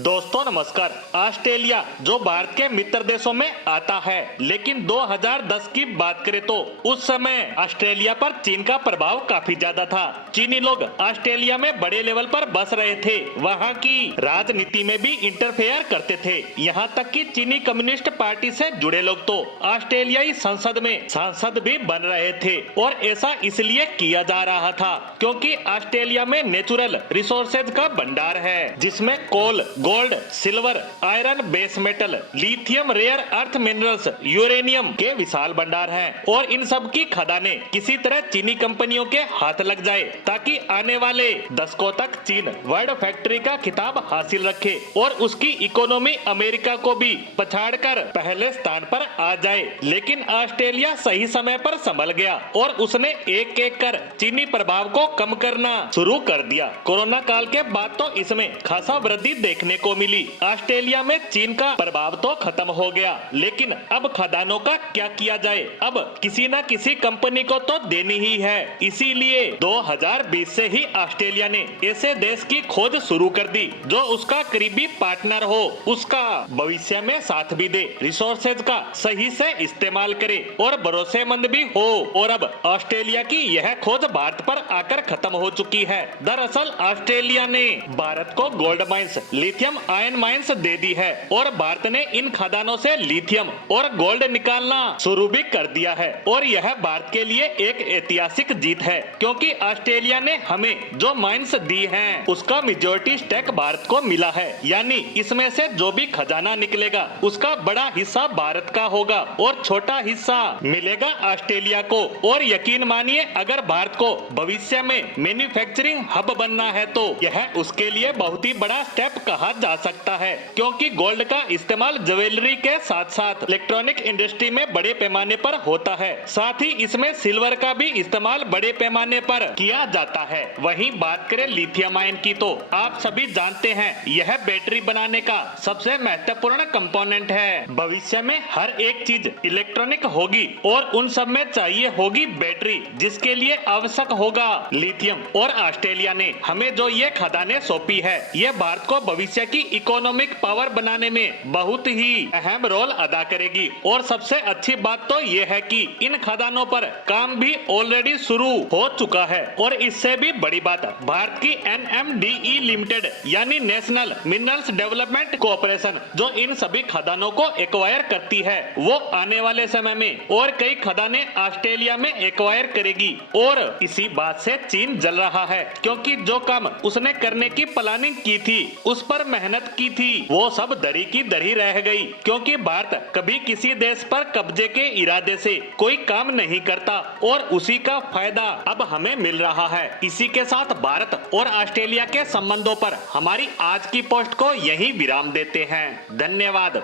दोस्तों नमस्कार। ऑस्ट्रेलिया जो भारत के मित्र देशों में आता है, लेकिन 2010 की बात करें तो उस समय ऑस्ट्रेलिया पर चीन का प्रभाव काफी ज्यादा था। चीनी लोग ऑस्ट्रेलिया में बड़े लेवल पर बस रहे थे, वहां की राजनीति में भी इंटरफेयर करते थे। यहां तक कि चीनी कम्युनिस्ट पार्टी से जुड़े लोग तो ऑस्ट्रेलियाई संसद में सांसद भी बन रहे थे, और ऐसा इसलिए किया जा रहा था क्योंकि ऑस्ट्रेलिया में नेचुरल रिसोर्सेज का भंडार है, जिसमें coal, gold, silver, iron, base metal, lithium, rare earth minerals, uranium के विशाल भंडार हैं। और इन सब की खदानें किसी तरह चीनी कंपनियों के हाथ लग जाए ताकि आने वाले दशकों तक चीन वर्ल्ड फैक्ट्री का खिताब हासिल रखे और उसकी इकोनॉमी अमेरिका को भी पछाड़कर पहले स्थान पर आ जाए। लेकिन ऑस्ट्रेलिया सही समय पर संभल गया और उसने एक एक कर चीनी प्रभाव को कम करना शुरू कर दिया। कोरोना काल के बाद तो इसमें खासा वृद्धि देखने को मिली। ऑस्ट्रेलिया में चीन का प्रभाव तो खत्म हो गया, लेकिन अब खदानों का क्या किया जाए? अब किसी न किसी कंपनी को तो देनी ही है। इसीलिए 2020 से ही ऑस्ट्रेलिया ने ऐसे देश की खोज शुरू कर दी जो उसका करीबी पार्टनर हो, उसका भविष्य में साथ भी दे, रिसोर्सेज का सही से इस्तेमाल करे और भरोसेमंद भी हो। और अब ऑस्ट्रेलिया की यह खोज भारत पर आकर खत्म हो चुकी है। दरअसल ऑस्ट्रेलिया ने भारत को gold mines, lithium ion mines दे दी है और भारत ने इन खदानों से लिथियम और गोल्ड निकालना शुरू भी कर दिया है। और यह भारत के लिए एक ऐतिहासिक जीत है क्योंकि ऑस्ट्रेलिया ने हमें जो माइंस दी हैं उसका मेजॉरिटी स्टेक भारत को मिला है, यानी इसमें से जो भी खजाना निकलेगा उसका बड़ा हिस्सा भारत का होगा और छोटा हिस्सा मिलेगा ऑस्ट्रेलिया को। और यकीन मानिए, अगर भारत को भविष्य में मैन्युफैक्चरिंग हब बनना है तो यह उसके लिए बहुत ही बड़ा स्टेप कहा जा सकता है, क्योंकि गोल्ड का इस्तेमाल ज्वेलरी के साथ साथ इलेक्ट्रॉनिक इंडस्ट्री में बड़े पैमाने पर होता है। साथ ही इसमें सिल्वर का भी इस्तेमाल बड़े पैमाने पर किया जाता है। वहीं बात करें लिथियम आयन की तो आप सभी जानते हैं यह बैटरी बनाने का सबसे महत्वपूर्ण कंपोनेंट है। भविष्य में हर एक चीज इलेक्ट्रॉनिक होगी और उन सब में चाहिए होगी बैटरी, जिसके लिए आवश्यक होगा लिथियम। और ऑस्ट्रेलिया ने हमें जो ये खदानें सौंपी है, ये भारत को भविष्य की इकोनॉमिक पावर बनाने में बहुत ही अहम रोल अदा करेगी। और सबसे अच्छी बात तो ये है कि इन खदानों पर काम भी ऑलरेडी शुरू हो चुका है। और इससे भी बड़ी बात, भारत की NMDE लिमिटेड यानी नेशनल मिनरल्स डेवलपमेंट कॉर्पोरेशन जो इन सभी खदानों को एक्वायर करती है, वो आने वाले समय में और कई खदानें ऑस्ट्रेलिया में एक्वायर करेगी। और इसी बात से चीन जल रहा है क्योंकि जो काम उसने करने की प्लानिंग की थी, उस पर मेहनत की थी, वो सब दरी की दरी रह गई। क्योंकि भारत कभी किसी देश पर कब्जे के इरादे से कोई काम नहीं करता और उसी का फायदा अब हमें मिल रहा है। इसी के साथ भारत और ऑस्ट्रेलिया के संबंधों पर हमारी आज की पोस्ट को यहीं विराम देते हैं। धन्यवाद।